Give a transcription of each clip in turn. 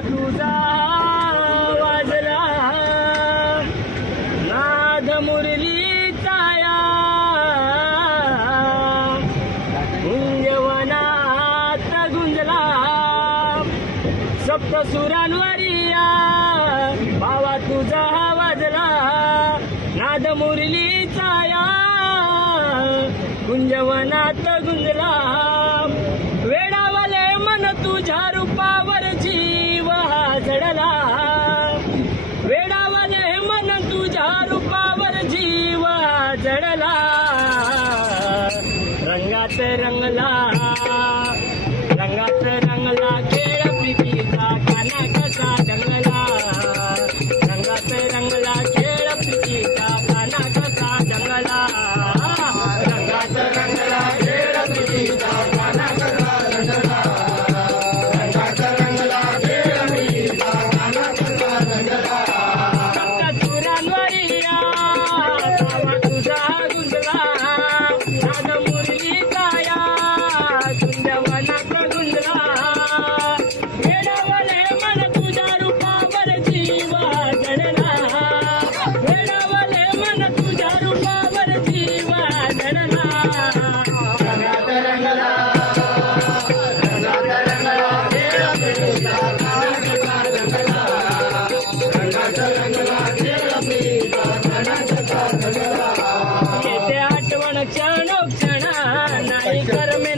तुझा वाजला. नाद मुरली या. गुंजवनात गुंजला. सप्तसुरांवरिया सुरांवरिया तुझा वाजला. नाद मुरली या. गुंजवनात गुंजला. രംഗങ്ങൾ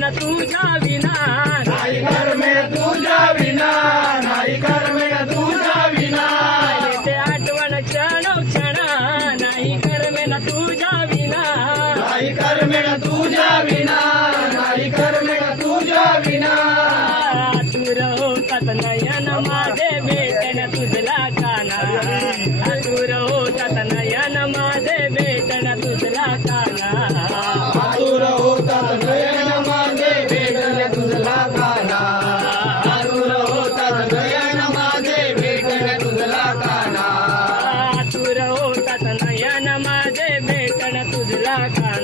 में तुझ्या विना नाही घर में तुझ्या विना नाही घर में तुझ्या विना ते आठवण क्षण क्षण नाही घर में तुझ्या विना नाही घर में तुझ्या विना नाही घर में तुझ्या विना तू रहोतात नयन माझे भेटन तुझला काना तू रहोतात नयन माझे भेटन तुझला काना तू रहोतात नयन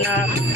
mga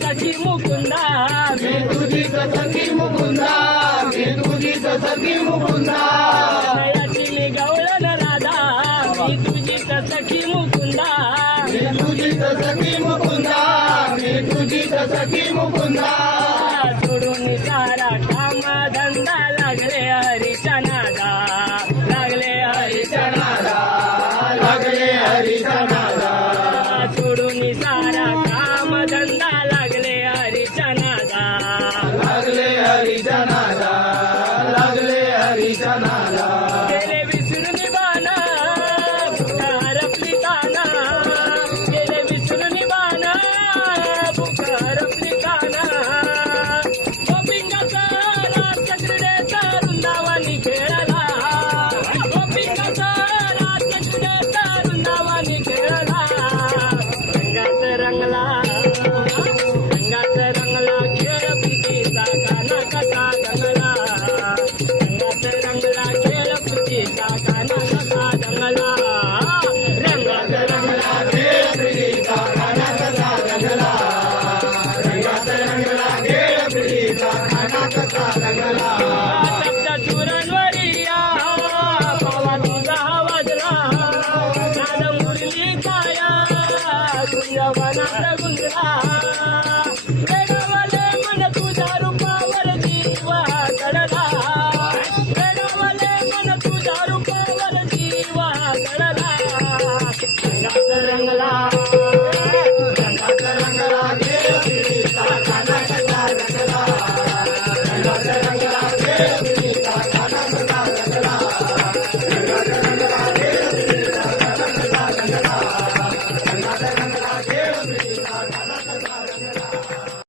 सखी मुकुंदा मेघुजी सखी मुकुंदा मेघुजी सखी मुकुंदा विसनाला निबाना बुकार आपली काना निबाना बुकार आपली काना गोपिंगाचा राज क्रीडेचा वृंदावानी खेळाला. गोपिंगाचा राज क्रीडेचा वृंदावानी खेळाला. रंगात रंगला. रंगला. खेळ प्रीतीचा काना कसा रंगला